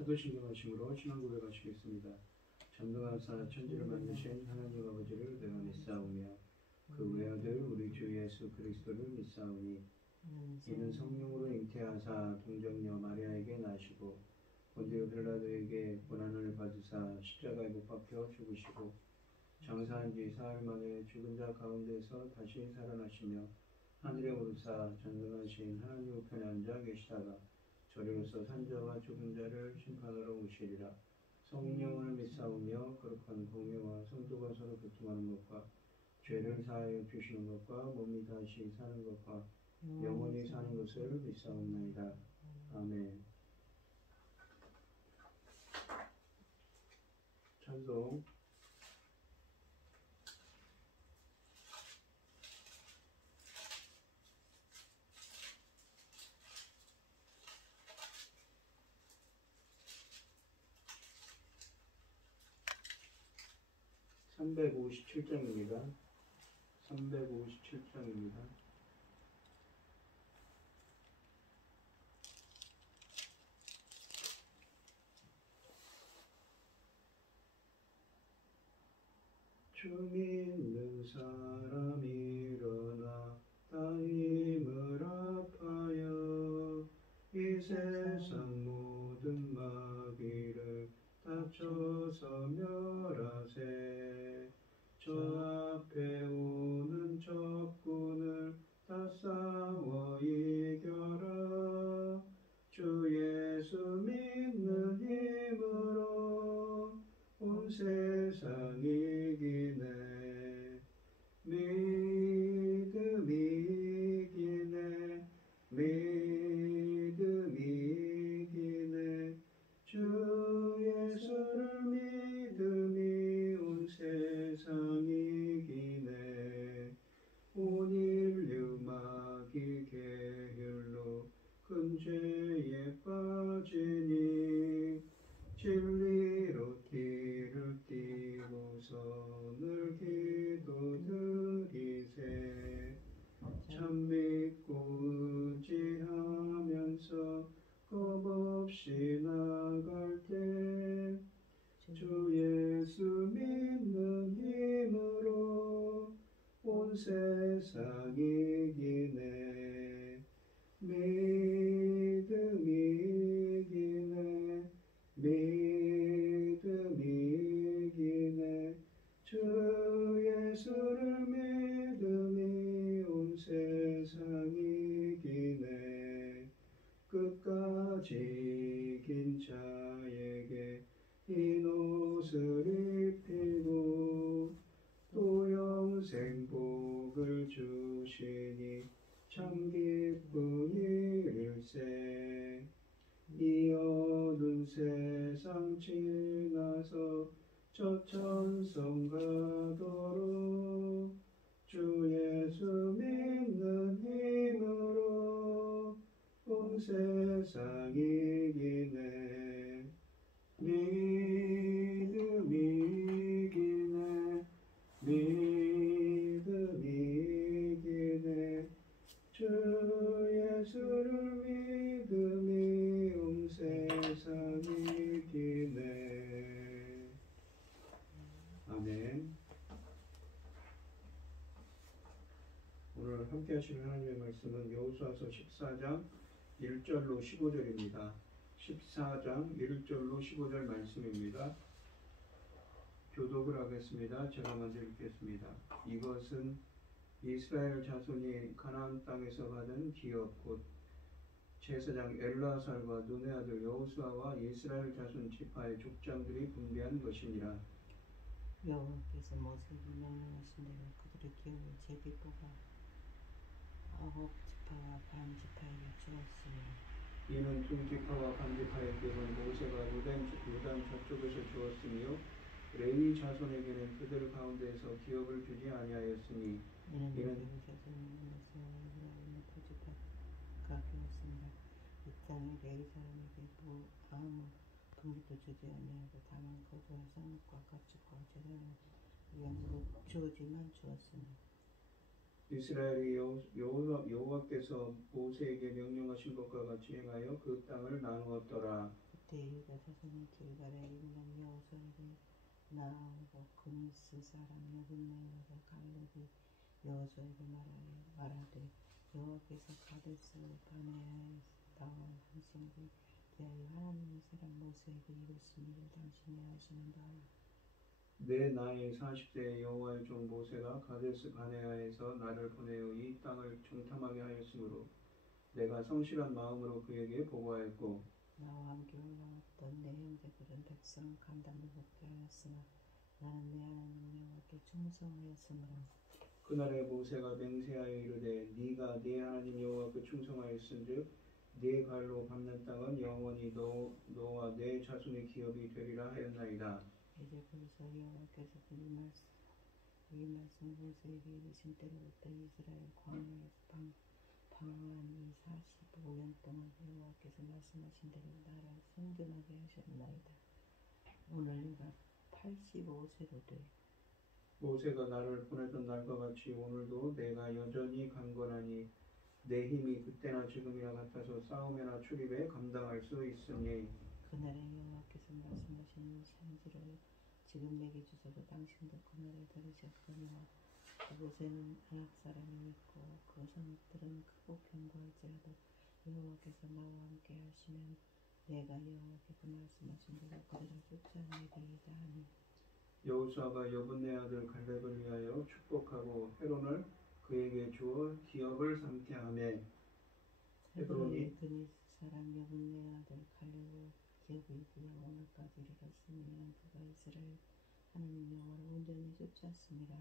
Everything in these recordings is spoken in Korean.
사도신경하심으로 신앙 고백하시겠습니다. 전능하사 천지를 만드신 하나님 아버지를 내가 믿사오며 그 외아들 우리 주 예수 그리스도를 믿사오니 이는 성령으로 잉태하사 동정녀 마리아에게 나시고 본디오 빌라도에게 고난을 받으사 십자가에 못 박혀 죽으시고 장사한 지 사흘 만에 죽은 자 가운데서 다시 살아나시며 하늘에 오르사 전능하신 하나님 우편에 앉아 계시다가 저리로서 산자와 죽은 자를 심판하러 오시리라. 성령을 믿사오며 거룩한 공예와 성도가 서로 교통하는 것과 죄를 사하여 주시는 것과 몸이 다시 사는 것과 영원히 사는 것을 믿사옵나이다. 아멘. 찬송. (357장입니다) 357장입니다. 주 믿는 사람 일어나 다 힘을 합하여 이 세상 모든 마귀를 다쳐서 멸하세. 저 앞에 오는 적군을 다 싸워 이겨라. 주 예수 믿는 힘으로 온 세상 이기네. 믿음이 이기네. 믿음이 이기네. 주 예수를 믿음이 온 세상 이기네. 온 인류 마귀 계율로 큰 죄에 빠지니 진리로 길을 띠고서 늘 기도드리세. 참 믿고 의지하면서 겁없이 나갈 때 주 예수 믿는 힘으로 온 세상 이기네. 믿음이 이기네. 믿음이 이기네. 주 예수를 믿음이 온 세상 이기네. 끝까지 이긴 자에게 흰 옷을 입히고 또 영생 복을 주시니 참 기쁜 일일세. 이 어두운 세상 지나서 저 천성 가도록 주 예수 믿는 힘으로 온 세상 이기네. 믿음이 이기네. 믿음이 이기네. 주 예수를 믿음이 온 세상 이기네. 아멘. 오늘 함께 하시는 하나님의 말씀은 여호수아서 14장 1절로 15절입니다. 14장 1절로 15절 말씀입니다. 교독을 하겠습니다. 제가 먼저 읽겠습니다. 이것은 이스라엘 자손이 가나안 땅에서 받은 기업 곧 제사장 엘르아살과 눈의 아들 여호수아와 이스라엘 자손 지파의 족장들이 분배한 것이니라. 여호와께서 모세에게 명령하신 대로 그들의 기업을 제비 뽑아 9 지파와 반 지파에게 주었으며 이는 두 지파와 반 지파의 기업은 모세가 요단 저쪽에서 주었으며 레위 자손에게는 그들 가운데에서 기업을 주지 아니하였으니 이는 레위 자손이 모세와 이스라엘 두 지파가 주었습니다. 이 땅이 레위 사람에게 아무 분기도 주지 아니하고 다만 거주할 성읍과 가축과 제사를 위함으로 주어지만 주었으니 이스라엘이 여호와께서 모세에게 명령하신 것과 같이 행하여 그 땅을 나누었더라. 그 그때 유다 자손이 길갈에 있는 여호수아에게 나아오고 그니스 사람 여분네아를 갈렙이 여호수아에게 말하되 여호와께서 가데스 바네아에 나와 당신에게 대하여 하나님의 사람 모세에게 이르신 일을 당신이 아시는가. 내 나이 40세에 여호와의 종 모세가 가데스 바네아에서 나를 보내어 이 땅을 정탐하게 하였으므로 내가 성실한 마음으로 그에게 보고하였고 나와 함께 올라왔던 내 형제들은 백성을 간담을 먹게 하였으나 나는 내 하나님 여호와께 충성하였으므로 그날에 모세가 맹세하여 이르되 네가 네 하나님 여호와께 충성하였은즉 네 발로 밟는 땅은 영원히 너와 네 자손의 기업이 되리라 하였나이다. 이제 벌써 여호와께서 이 말씀을 모세에게 이르신 때로부터 이스라엘 광야에서 방황한 이 45년 동안 여호와께서 말씀하신 대로 나를 생존하게 하셨나이다. 오늘 내가 85세로 돼 모세가 나를 보내던 날과 같이 오늘도 내가 여전히 강건하니 내 힘이 그때나 지금이나 같아서 싸움이나 출입에 감당할 수 있으니 그날에 여호와께서 말씀하신 이 산지를 지금 내게 주소서. 당신도 그날에 들으셨거니와 그곳에는 아낙 사람이 있고 그 성읍들은 크고 견고할지라도 여호와께서 나와 함께 하시면 내가 여호와께서 말씀하신 대로 그들을 쫓아내리이다 하니 여호수아가 여분네 아들 갈렙을 위하여 축복하고 헤론을 그에게 주어 기업을 삼게 하며 헤브론이 그니스 사람 여분네 아들 갈렙의 기업이 되어 오늘까지 이르렀으니 이는 그가 이스라엘 하나님 여호와를 온전히 쫓았습니다.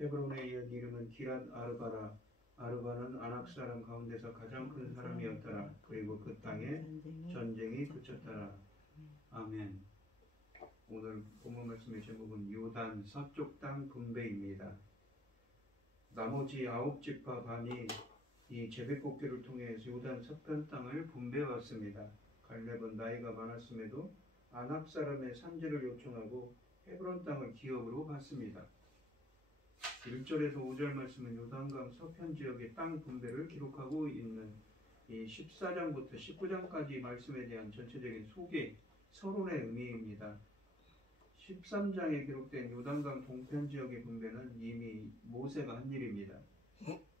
헤브론에 이은 이름은 기랏 아르바라. 아르바는 아낙 사람 가운데서 가장 큰 사람이었더라. 그리고 그 땅에 전쟁이 그쳤더라. 아멘. 오늘 본문 말씀의 제목은 요단 서쪽 땅 분배입니다. 나머지 9지파 반이 이 제비뽑기를 통해 요단 서편 땅을 분배해왔습니다. 갈렙은 나이가 많았음에도 아낙 사람의 산지를 요청하고 헤브론 땅을 기업으로 받습니다. 1절에서 5절 말씀은 요단강 서편 지역의 땅 분배를 기록하고 있는 이 14장부터 19장까지 말씀에 대한 전체적인 소개, 서론의 의미입니다. 13장에 기록된 요단강 동편 지역의 분배는 이미 모세가 한 일입니다.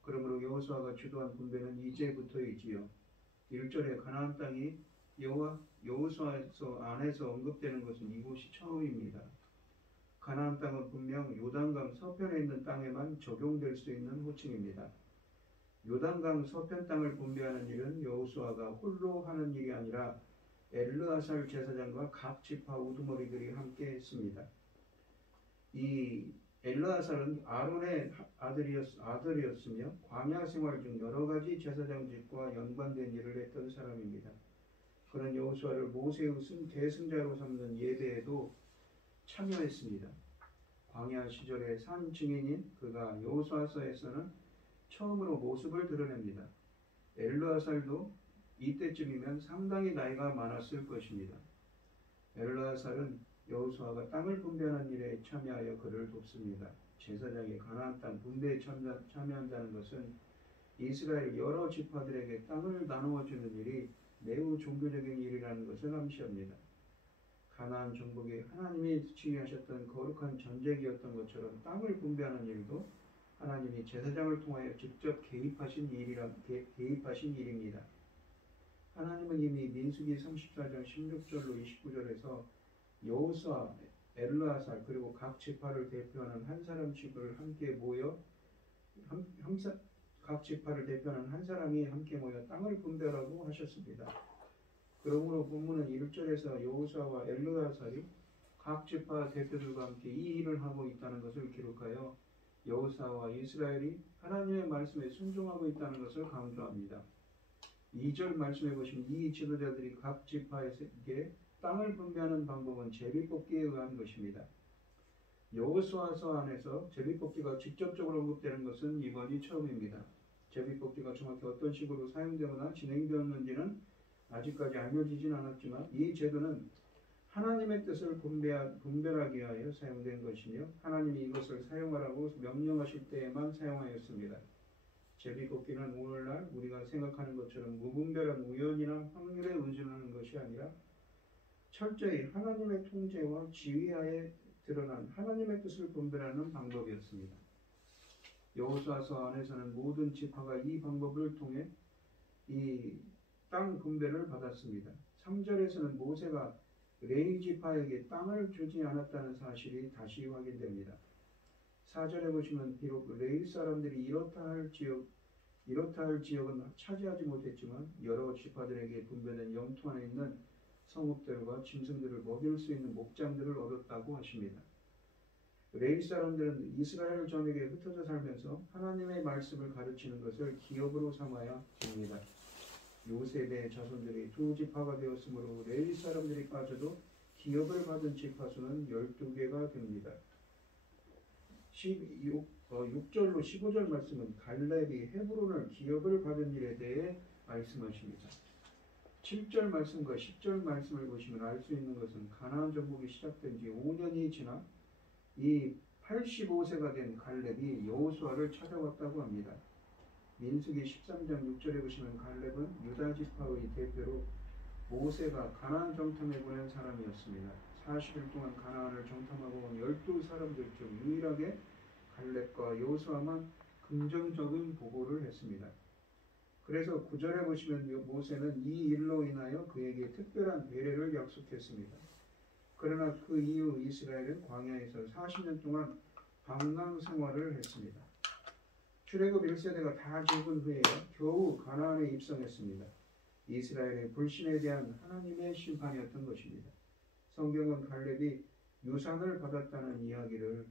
그러므로 여호수아가 주도한 분배는 이제부터이지요. 1절에 가나안 땅이 여호수아 안에서 언급되는 것은 이곳이 처음입니다. 가나안 땅은 분명 요단강 서편에 있는 땅에만 적용될 수 있는 호칭입니다. 요단강 서편 땅을 분배하는 일은 여호수아가 홀로 하는 일이 아니라 엘르아살 제사장과 각 지파 우두머리들이 함께 했습니다. 이 엘르아살은 아론의 아들이었으며 광야 생활 중 여러 가지 제사장직과 연관된 일을 했던 사람입니다. 그는 여호수아를 모세의 대승자로 삼는 예배에도 참여했습니다. 광야 시절의 산 증인인 그가 여호수아서에서는 처음으로 모습을 드러냅니다. 엘르아살도 이때쯤이면 상당히 나이가 많았을 것입니다. 엘르아살은 여호수아가 땅을 분배하는 일에 참여하여 그를 돕습니다. 제사장이 가나안 땅 분배에 참여한다는 것은 이스라엘 여러 지파들에게 땅을 나누어 주는 일이 매우 종교적인 일이라는 것을 암시합니다. 가나안 정복이 하나님이 지휘하셨던 거룩한 전쟁이었던 것처럼 땅을 분배하는 일도 하나님이 제사장을 통하여 직접 개입하신 일입니다. 하나님은 이미 민수기 34장 16절로 29절에서 여호수아, 엘르아살 그리고 각 지파를 대표하는 한 사람씩을 함께 모여 각 지파를 대표하는 한 사람이 함께 모여 땅을 분배하라고 하셨습니다. 그러므로 본문은 1절에서 여호수아와 엘르아살이 각 지파 대표들과 함께 이 일을 하고 있다는 것을 기록하여 여호수아와 이스라엘이 하나님의 말씀에 순종하고 있다는 것을 강조합니다. 2절 말씀해 보시면 이 지도자들이 각 지파에게 땅을 분배하는 방법은 제비뽑기에 의한 것입니다. 여호수아서 안에서 제비뽑기가 직접적으로 언급되는 것은 이번이 처음입니다. 제비뽑기가 정확히 어떤 식으로 사용되거나 진행되었는지는 아직까지 알려지진 않았지만 이 제도는 하나님의 뜻을 분별하기 위하여 사용된 것이며 하나님이 이것을 사용하라고 명령하실 때에만 사용하였습니다. 제비뽑기는 오늘날 우리가 생각하는 것처럼 무분별한 우연이나 확률에 의존하는 것이 아니라 철저히 하나님의 통제와 지휘하에 드러난 하나님의 뜻을 분별하는 방법이었습니다. 여호수아서 안에서는 모든 지파가 이 방법을 통해 이 땅 분배를 받았습니다. 3절에서는 모세가 레위 지파에게 땅을 주지 않았다는 사실이 다시 확인됩니다. 4절에 보시면 비록 레위 사람들이 이렇다 할 지역은 차지하지 못했지만 여러 지파들에게 분배된 영토 안에 있는 성읍들과 짐승들을 먹일 수 있는 목장들을 얻었다고 하십니다. 레위 사람들은 이스라엘 전역에 흩어져 살면서 하나님의 말씀을 가르치는 것을 기업으로 삼아야 됩니다. 요셉의 자손들이 두 지파가 되었으므로 레위 사람들이 빠져도 기업을 받은 지파 수는 12개가 됩니다. 6절로 15절 말씀은 갈렙이 헤브론을 기업을 받은 일에 대해 말씀하십니다. 7절 말씀과 10절 말씀을 보시면 알 수 있는 것은 가나안 정복이 시작된 지 5년이 지나 이 85세가 된 갈렙이 여호수아를 찾아왔다고 합니다. 민수기 13장 6절에 보시면 갈렙은 유다 지파의 대표로 모세가 가나안 정탐에 보낸 사람이었습니다. 40일 동안 가나안을 정탐하고 온 12사람들 중 유일하게 갈렙과 여호수아만 긍정적인 보고를 했습니다. 그래서 9절에 보시면 모세는 이 일로 인하여 그에게 특별한 배려를 약속했습니다. 그러나 그 이후 이스라엘은 광야에서 40년 동안 방랑 생활을 했습니다. 출애굽 1세대가 다 죽은 후에 겨우 가나안에 입성했습니다. 이스라엘의 불신에 대한 하나님의 심판이었던 것입니다. 성경은 갈렙이 유산을 받았다는 이야기를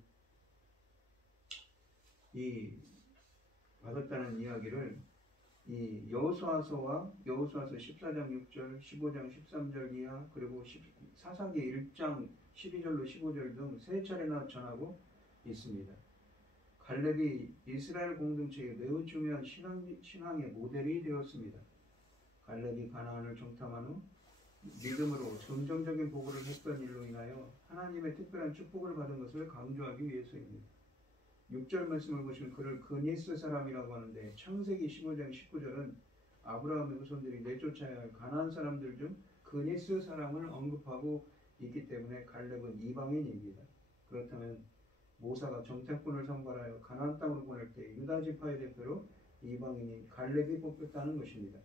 이 여호수아서 14장 6절, 15장 13절 이하, 그리고 사사기 1장 12절로 15절 등 세 차례나 전하고 있습니다. 갈렙이 이스라엘 공동체에 매우 중요한 신앙의 모델이 되었습니다. 갈렙이 가나안을 정탐한 후 믿음으로 긍정적인 보고를 했던 일로 인하여 하나님의 특별한 축복을 받은 것을 강조하기 위해서입니다. 6절 말씀을 보시면 그를 그니스 사람이라고 하는데 창세기 15장 19절은 아브라함의 후손들이 내쫓아야 할 가나안 사람들 중 그니스 사람을 언급하고 있기 때문에 갈렙은 이방인입니다. 그렇다면 모세가 정탐꾼을 선발하여 가나안 땅으로 보낼 때 유다 지파의 대표로 이방인인 갈렙이 뽑혔다는 것입니다.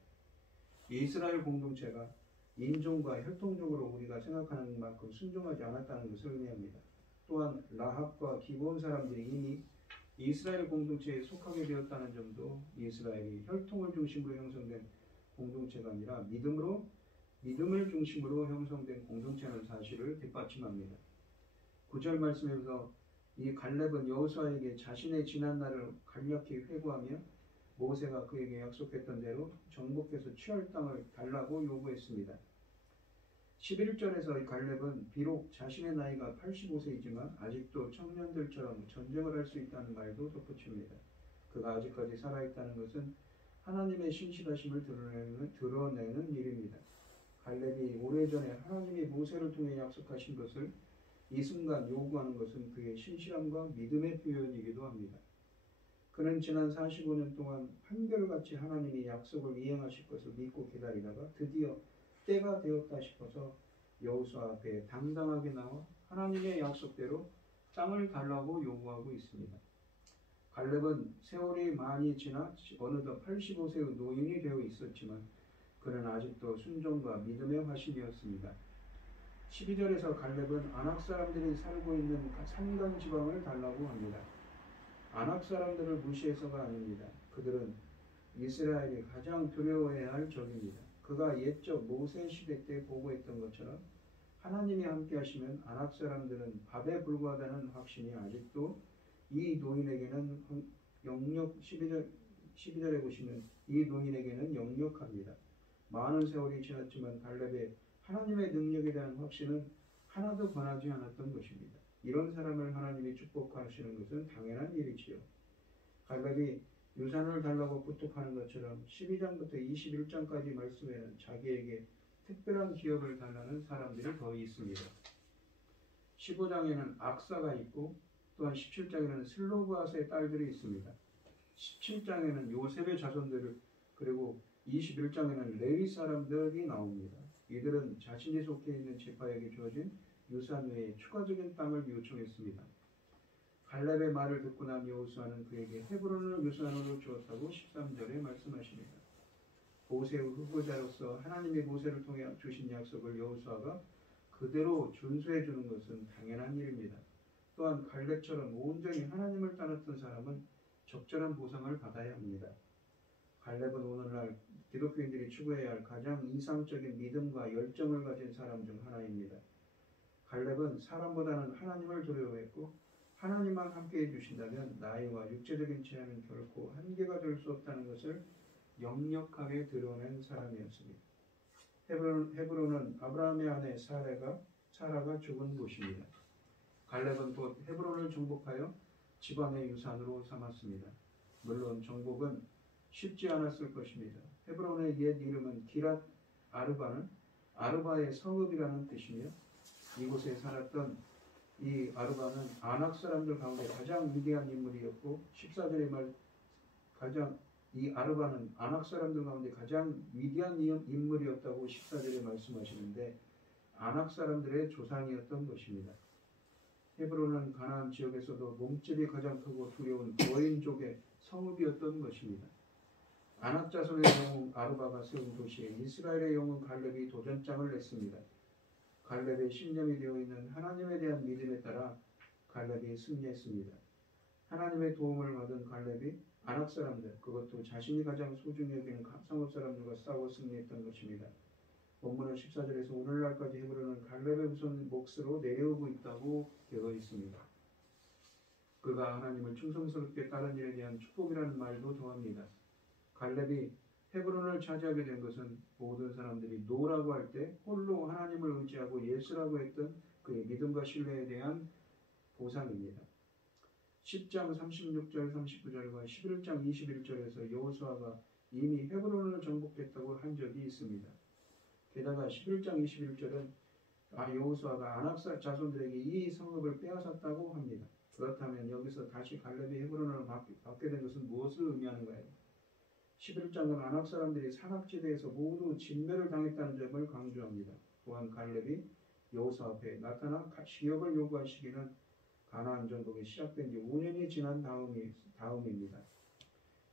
이스라엘 공동체가 인종과 혈통적으로 우리가 생각하는 만큼 순종하지 않았다는 것을 의미합니다. 또한 라합과 기브온 사람들이 이미 이스라엘 공동체에 속하게 되었다는 점도 이스라엘이 혈통을 중심으로 형성된 공동체가 아니라 믿음을 중심으로 형성된 공동체라는 사실을 뒷받침합니다. 9절 말씀에서 이 갈렙은 여호수아에게 자신의 지난 날을 간략히 회고하며 모세가 그에게 약속했던 대로 정복해서 취할 땅을 달라고 요구했습니다. 11절에서 갈렙은 비록 자신의 나이가 85세이지만 아직도 청년들처럼 전쟁을 할 수 있다는 말도 덧붙입니다. 그가 아직까지 살아있다는 것은 하나님의 신실하심을 드러내는 일입니다. 갈렙이 오래전에 하나님이 모세를 통해 약속하신 것을 이 순간 요구하는 것은 그의 신실함과 믿음의 표현이기도 합니다. 그는 지난 45년 동안 한결같이 하나님이 약속을 이행하실 것을 믿고 기다리다가 드디어 때가 되었다 싶어서 여호수아 앞에 당당하게 나와 하나님의 약속대로 땅을 달라고 요구하고 있습니다. 갈렙은 세월이 많이 지나 어느덧 85세의 노인이 되어 있었지만 그는 아직도 순종과 믿음의 화신이었습니다. 12절에서 갈렙은 아낙 사람들이 살고 있는 산강 지방을 달라고 합니다. 아낙 사람들을 무시해서가 아닙니다. 그들은 이스라엘이 가장 두려워해야 할 적입니다. 그가 옛적 모세 시대 때 보고했던 것처럼 하나님이 함께 하시면 아낙 사람들은 밥에 불과하다는 확신이 아직도 이 노인에게는 12절에 보시면 이 노인에게는 역력합니다. 많은 세월이 지났지만 갈렙의 하나님의 능력에 대한 확신은 하나도 변하지 않았던 것입니다. 이런 사람을 하나님이 축복하시는 것은 당연한 일이지요. 갈렙이 유산을 달라고 부탁하는 것처럼 12장부터 21장까지 말씀에는 자기에게 특별한 기업을 달라는 사람들이 더 있습니다. 15장에는 악사가 있고 또한 17장에는 슬로브아스의 딸들이 있습니다. 17장에는 요셉의 자손들을 그리고 21장에는 레위 사람들이 나옵니다. 이들은 자신이 속해 있는 지파에게 주어진 유산 외에 추가적인 땅을 요청했습니다. 갈렙의 말을 듣고 난 여호수아는 그에게 헤브론을 유산으로 주었다고 13절에 말씀하십니다. 모세의 후보자로서 하나님이 모세를 통해 주신 약속을 여호수아가 그대로 준수해 주는 것은 당연한 일입니다. 또한 갈렙처럼 온전히 하나님을 따랐던 사람은 적절한 보상을 받아야 합니다. 갈렙은 오늘날 기독교인들이 추구해야 할 가장 이상적인 믿음과 열정을 가진 사람 중 하나입니다. 갈렙은 사람보다는 하나님을 두려워했고 하나님만 함께해 주신다면 나이와 육체적인 제한은 결코 한계가 될 수 없다는 것을 역력하게 드러낸 사람이었습니다. 헤브론은 아브라함의 아내 사라가 죽은 곳입니다. 갈렙은 곧 헤브론을 정복하여 집안의 유산으로 삼았습니다. 물론 정복은 쉽지 않았을 것입니다. 헤브론의 옛 이름은 기랏 아르바는 아르바의 성읍이라는 뜻이며 이곳에 살았던 이 아르바는 아낙 사람들 가운데 가장 위대한 인물이었고 14절의 말 이 아르바는 아낙 사람들 가운데 가장 위대한 인물이었다고 14절에 말씀하시는데 아낙 사람들의 조상이었던 것입니다. 헤브론은 가나안 지역에서도 몸집이 가장 크고 두려운 거인족의 성읍이었던 것입니다. 아낙 자손의 영웅 아르바가 세운 도시에 이스라엘의 영웅 갈렙이 도전장을 냈습니다. 갈렙의 신념이 되어 있는 하나님에 대한 믿음에 따라 갈렙이 승리했습니다. 하나님의 도움을 받은 갈렙이 아낙 사람들, 그것도 자신이 가장 소중히 여기는 성읍 사람들과 싸워 승리했던 것입니다. 본문은 14절에서 오늘날까지 헤브론은 갈렙의 후손 몫으로 내려오고 있다고 되어 있습니다. 그가 하나님을 충성스럽게 따른 일에 대한 축복이라는 말도 더합니다. 갈렙이 헤브론을 차지하게 된 것은 모든 사람들이 노라고 할 때 홀로 하나님을 의지하고 예수라고 했던 그의 믿음과 신뢰에 대한 보상입니다. 10장 36절 39절과 11장 21절에서 여호수아가 이미 헤브론을 정복했다고 한 적이 있습니다. 게다가 11장 21절은 여호수아가 아낙 자손들에게 이 성읍을 빼앗았다고 합니다. 그렇다면 여기서 다시 갈렙이 헤브론을 받게 된 것은 무엇을 의미하는가요? 11장은 아낙 사람들이 산악지대에서 모두 진멸을 당했다는 점을 강조합니다. 또한 갈렙이 여호수아 앞에 나타나 지역을 요구한 시기는 가나안 정복이 시작된 지 5년이 지난 다음입니다.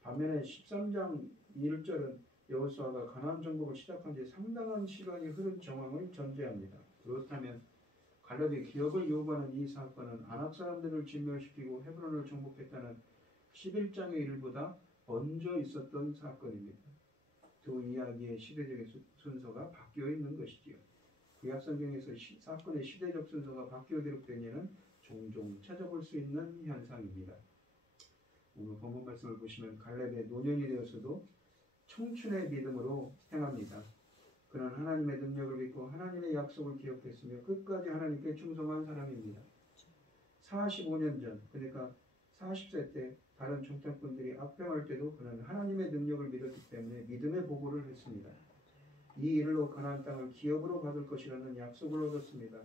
반면에 13장 1절은 여호수아가 가나안 정복을 시작한 지 상당한 시간이 흐른 정황을 전제합니다. 그렇다면 갈렙이 기업을 요구하는 이 사건은 아낙 사람들을 진멸시키고 헤브론을 정복했다는 11장의 일보다 먼저 있었던 사건입니다. 두 이야기의 시대적인 순서가 바뀌어 있는 것이지요. 구약성경에서 사건의 시대적 순서가 바뀌어 기록된 예는 종종 찾아볼 수 있는 현상입니다. 오늘 본문 말씀을 보시면 갈렙의 노년이 되었어도 청춘의 믿음으로 행합니다. 그는 하나님의 능력을 믿고 하나님의 약속을 기억했으며 끝까지 하나님께 충성한 사람입니다. 45년 전, 그러니까 40세 때 다른 종착분들이 악평할 때도 그는 하나님의 능력을 믿었기 때문에 믿음의 보고를 했습니다. 이 일로 가나안 땅을 기업으로 받을 것이라는 약속을 얻었습니다.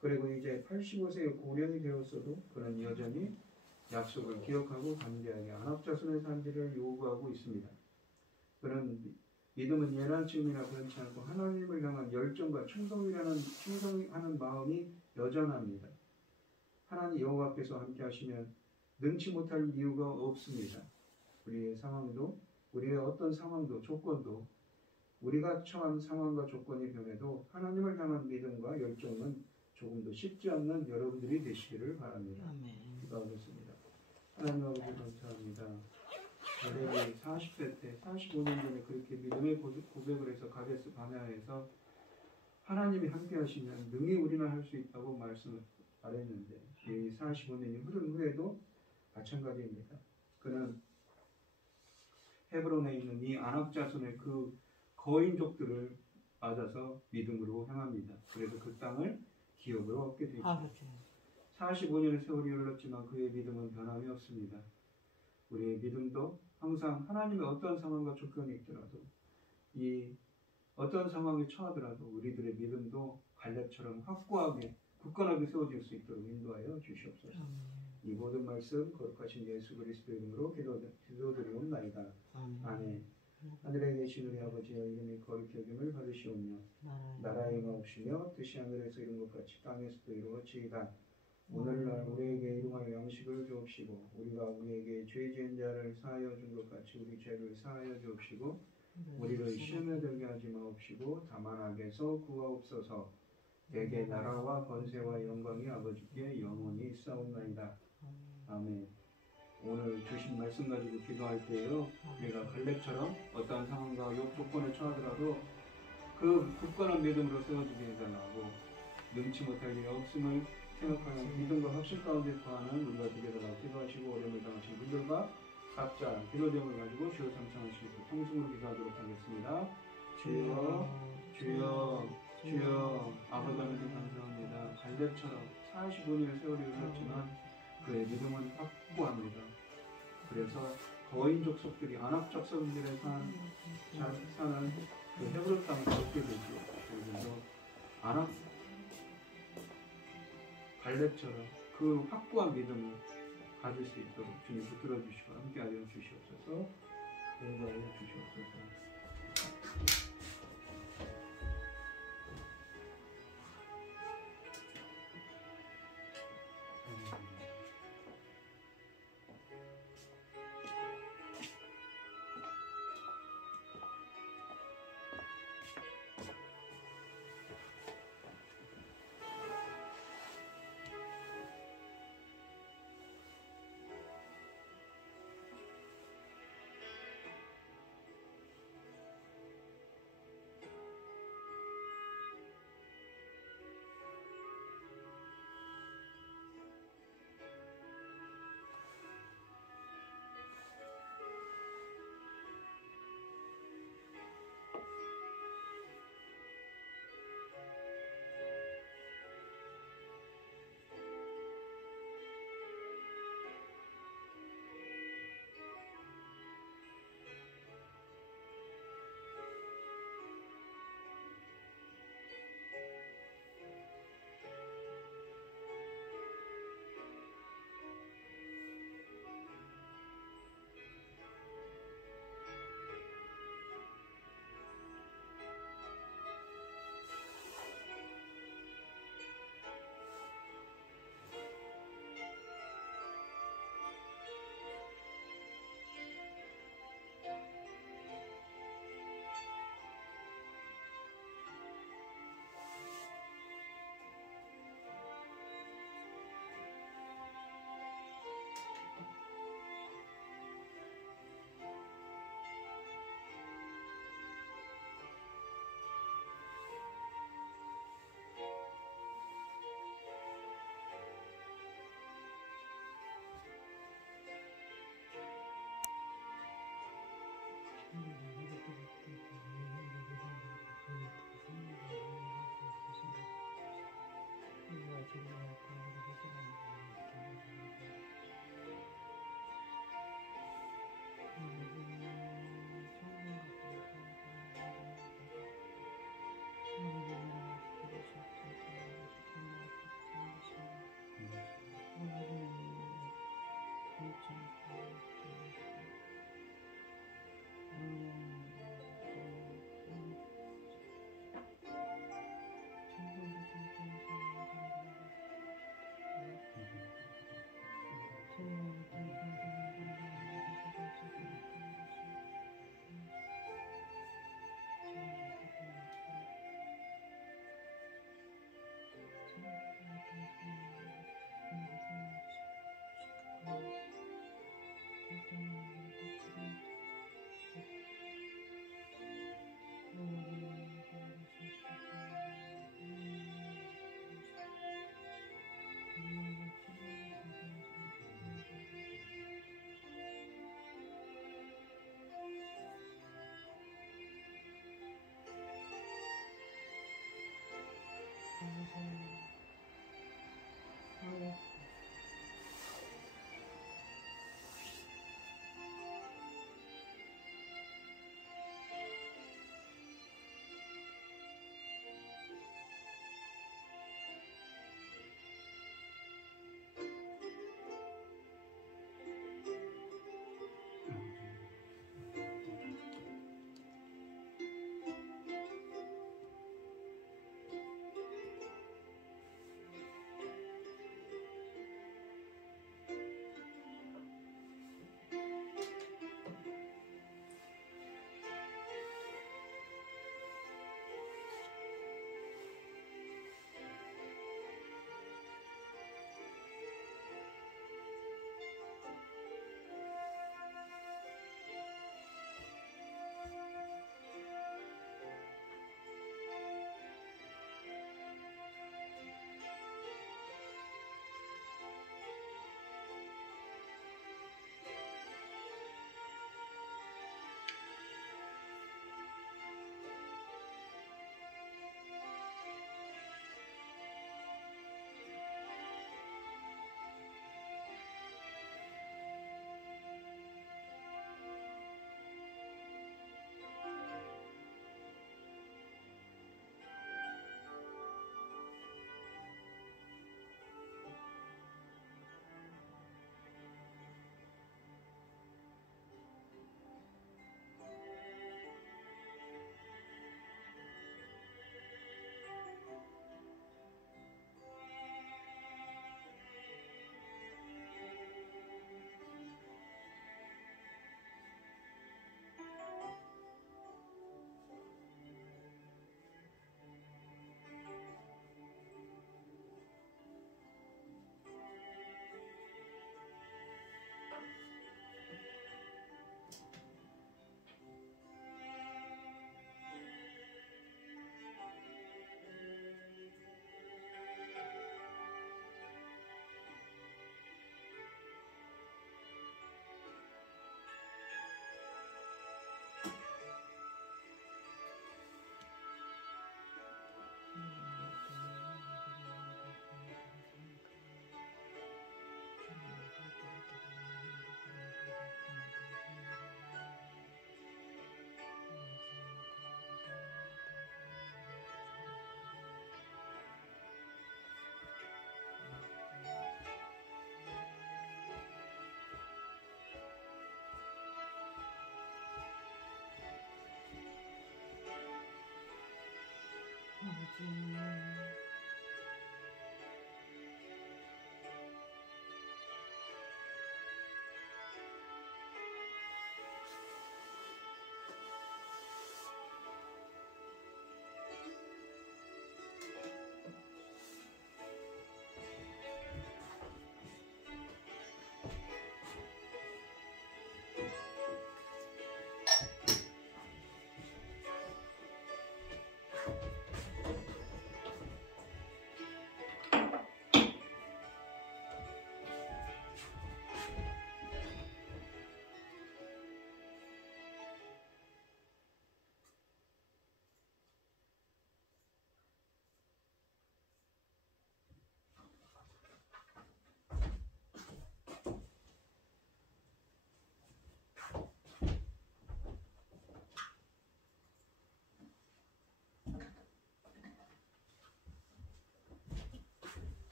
그리고 이제 85세의 고령이 되었어도 그는 여전히 약속을 기억하고 담대하게 아낙 자손의 산지를 요구하고 있습니다. 그는 믿음은 예나 지금이나 그렇지 않고 하나님을 향한 열정과 충성하는 마음이 여전합니다. 하나님 여호와께서 함께 하시면 능치 못할 이유가 없습니다. 우리의 상황도, 우리의 어떤 상황도, 조건도, 우리가 처한 상황과 조건이 변해도 하나님을 향한 믿음과 열정은 조금도 식지 않는 여러분들이 되시기를 바랍니다. 기도하겠습니다. 하나님 아버지 감사합니다. 갈렙이 40세 때 45년 전에 그렇게 믿음의 고백을 해서 가데스 바네아에서 하나님이 함께 하시면 능히 우리는 할 수 있다고 말했는데 이 45년이 흐른 후에도 마찬가지입니다. 그는 헤브론에 있는 이 아낙 자손의 그 거인족들을 맞아서 믿음으로 향합니다. 그래서 그 땅을 기업으로 얻게 됩니다. 45년의 세월이 흘렀지만 그의 믿음은 변함이 없습니다. 우리의 믿음도 항상 하나님의 어떤 상황과 조건이 있더라도 이 어떤 상황에 처하더라도 우리들의 믿음도 갈렙처럼 확고하게 굳건하게 세워질 수 있도록 인도하여 주시옵소서. 이 모든 말씀 거룩하신 예수 그리스도 이름으로 기도드리옵나이다. 아멘. 하늘에 계신 우리 아버지여 이름이 거룩히 여김을 받으시오며 나라의 임하옵시며 뜻이 하늘에서 이룬 것 같이 땅에서도 이루어지이다. 오늘날 우리에게 일용할 양식을 주옵시고 우리가 우리에게 죄 지은 자를 사하여 준 것 같이 우리 죄를 사하여 주옵시고 우리를 시험에 들게 하지 마옵시고 다만 악에서 구하옵소서. 대개 나라와 권세와 영광이 아버지께 영원히 있사옵나이다. 아멘. 오늘 주신 말씀 가지고 기도할 때요, 우리가 갈렙처럼 어떠한 상황과 역조건에 처하더라도 그 굳건한 믿음으로 세워지게 해달라고, 능치 못할 일이 없음을 생각하는 믿음과 확신 가운데 거하는 우리가 되게 달라고 기도하시고, 어려움을 당하신 분들과 각자 기도 제목을 가지고 주여 삼창하시고 통성으로 기도하도록 하겠습니다. 주여, 주여, 주여. 아버지 하나님 감사합니다. 갈렙처럼 45년의 세월이 흘렀지만 그의 믿음은 확고합니다. 그래서 거인 족속들이 아낙 족속들에 사는 그 헤브론 땅을 걷게 되죠. 그래서 아낙 갈렙처럼 그 확고한 믿음을 가질 수 있도록 주님 붙들어 주시고 함께하여 주시옵소서. 공부하여 주시옵소서.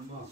엄마